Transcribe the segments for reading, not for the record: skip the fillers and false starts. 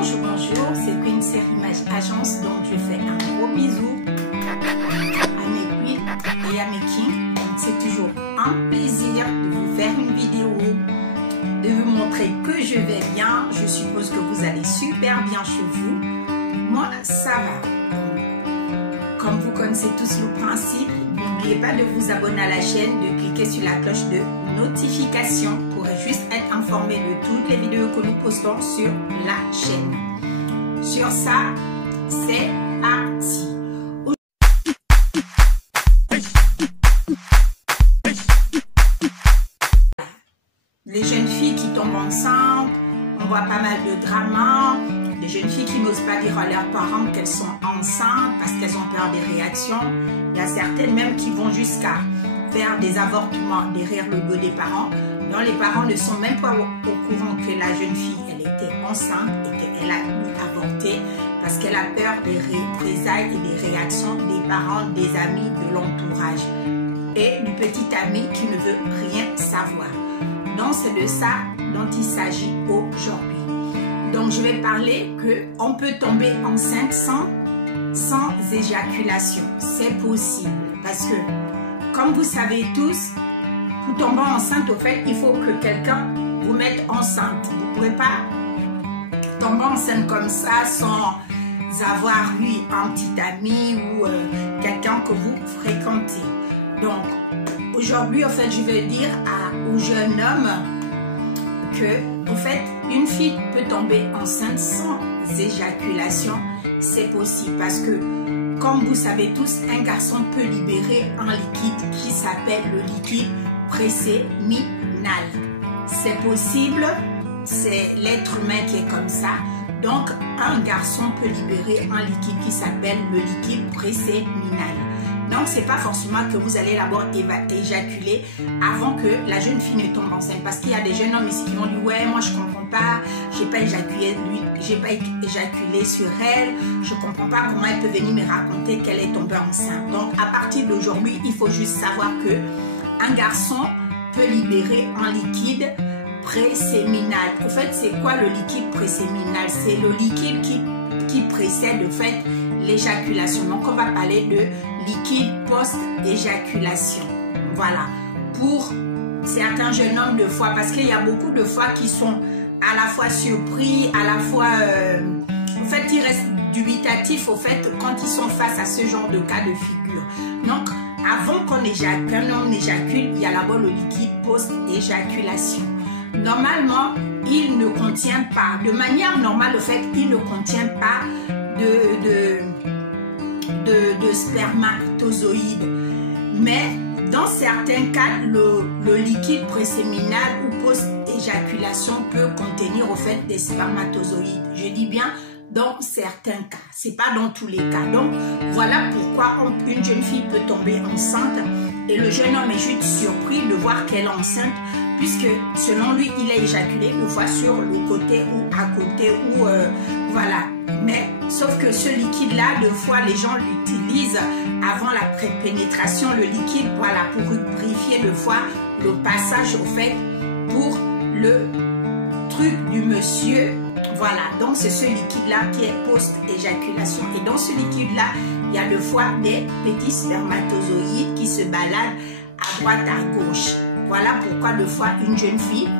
Bonjour, c'est Queen Série Image Agence, donc je fais un gros bisou à mes queens et à mes kings. Donc c'est toujours un plaisir de vous faire une vidéo, de vous montrer que je vais bien. Je suppose que vous allez super bien chez vous. Moi, ça va. Comme vous connaissez tous le principe, n'oubliez pas de vous abonner à la chaîne, de cliquer sur la cloche de notification pour juste être informé de toutes les vidéos que nous postons sur la chaîne. Sur ça, c'est parti. Les jeunes filles qui tombent enceintes, on voit pas mal de dramas. Des jeunes filles qui n'osent pas dire à leurs parents qu'elles sont enceintes parce qu'elles ont peur des réactions. Il y a certaines même qui vont jusqu'à faire des avortements derrière le dos des parents. Donc les parents ne sont même pas au courant que la jeune fille elle était enceinte et qu'elle a dû avorter parce qu'elle a peur des représailles et des réactions des parents, des amis, de l'entourage et du petit ami qui ne veut rien savoir. Donc c'est de ça dont il s'agit aujourd'hui. Donc je vais parler qu'on peut tomber enceinte sans éjaculation. C'est possible parce que comme vous savez tous, pour tomber enceinte, au fait, il faut que quelqu'un vous mette enceinte. Vous ne pourrez pas tomber enceinte comme ça sans avoir eu un petit ami ou quelqu'un que vous fréquentez. Donc, aujourd'hui, en fait, je vais dire aux jeunes hommes que, en fait, une fille peut tomber enceinte sans éjaculation. C'est possible parce que, comme vous savez tous, un garçon peut libérer un liquide qui s'appelle le liquide préséminal. C'est possible, c'est l'être humain qui est comme ça. Donc, un garçon peut libérer un liquide qui s'appelle le liquide préséminal. Donc, c'est pas forcément que vous allez d'abord éjaculer avant que la jeune fille ne tombe enceinte. Parce qu'il y a des jeunes hommes ici qui vont dire, ouais, moi je comprends pas, j'ai pas éjaculé sur elle, je comprends pas comment elle peut venir me raconter qu'elle est tombée enceinte. Donc, à partir d'aujourd'hui, il faut juste savoir que un garçon peut libérer un liquide préséminal. En fait, c'est quoi le liquide préséminal? C'est le liquide qui précède le fait l'éjaculation. Donc, on va parler de liquide post-éjaculation. Voilà. Pour certains jeunes hommes de fois, parce qu'il y a beaucoup de fois qui sont à la fois surpris, à la fois... en fait, ils restent dubitatifs au fait quand ils sont face à ce genre de cas de figure. Donc, avant qu'un homme éjacule, il y a d'abord le liquide post-éjaculation. Normalement, il ne contient pas, de manière normale, au fait, il ne contient pas de spermatozoïdes. Mais dans certains cas, le liquide préséminal ou post-éjaculation peut contenir au fait des spermatozoïdes. Je dis bien dans certains cas, c'est pas dans tous les cas. Donc voilà pourquoi une jeune fille peut tomber enceinte et le jeune homme est juste surpris de voir qu'elle est enceinte puisque selon lui il a éjaculé une fois sur le côté ou à côté ou voilà. Mais sauf que ce liquide là, deux fois les gens l'utilisent avant la pénétration, le liquide, voilà, pour lubrifier deux fois le passage au fait pour le truc du monsieur. Voilà, donc c'est ce liquide-là qui est post-éjaculation. Et dans ce liquide-là, il y a le foie des petits spermatozoïdes qui se baladent à droite, à gauche. Voilà pourquoi le foie, une jeune fille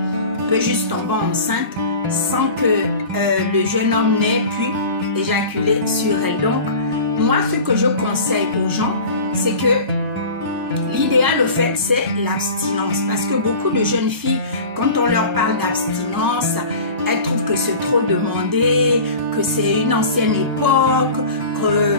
peut juste tomber enceinte sans que le jeune homme n'ait pu éjaculer sur elle. Donc, moi, ce que je conseille aux gens, c'est que l'idéal, au fait, c'est l'abstinence. Parce que beaucoup de jeunes filles, quand on leur parle d'abstinence, elles trouvent que c'est trop demandé, que c'est une ancienne époque, que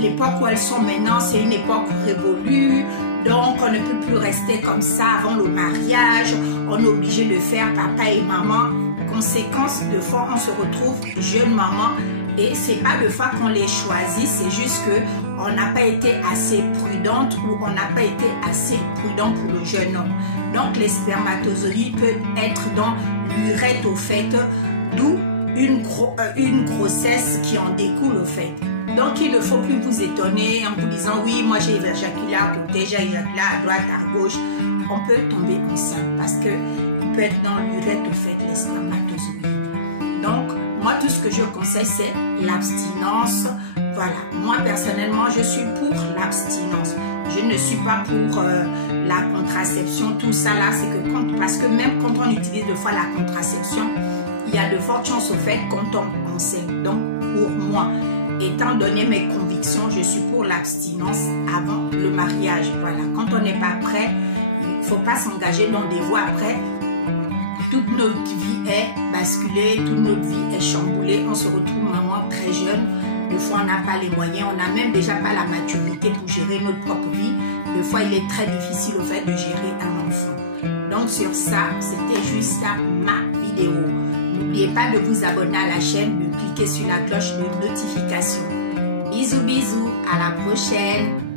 l'époque où elles sont maintenant, c'est une époque révolue. Donc, on ne peut plus rester comme ça avant le mariage. On est obligé de faire papa et maman. Conséquence, de fois, on se retrouve jeune maman. Et c'est pas de fois qu'on les choisit, c'est juste que on n'a pas été assez prudente ou on n'a pas été assez prudent pour le jeune homme. Donc, les spermatozoïdes peuvent être dans l'urètre au fait, d'où une grossesse qui en découle au fait. Donc, il ne faut plus vous étonner en vous disant, oui, moi j'ai éjaculé à côté, j'ai éjaculé à droite, à gauche. On peut tomber enceinte parce qu'il peut être dans l'urètre au fait, les spermatozoïdes. Donc, moi, tout ce que je conseille, c'est l'abstinence. Voilà, moi personnellement, je suis pour l'abstinence. Je ne suis pas pour la contraception, tout ça là, c'est que parce que même quand on utilise de fois la contraception, il y a de fortes chances au fait qu'on tombe enceinte. Donc, pour moi, étant donné mes convictions, je suis pour l'abstinence avant le mariage. Voilà, quand on n'est pas prêt, il ne faut pas s'engager dans des voies après. Toute notre vie est basculée, toute notre vie est chamboulée. On se retrouve maman très jeune. Des fois, on n'a pas les moyens, on n'a même déjà pas la maturité pour gérer notre propre vie. Des fois, il est très difficile au fait de gérer un enfant. Donc, sur ça, c'était juste ça, ma vidéo. N'oubliez pas de vous abonner à la chaîne, de cliquer sur la cloche de notification. Bisous, bisous, à la prochaine.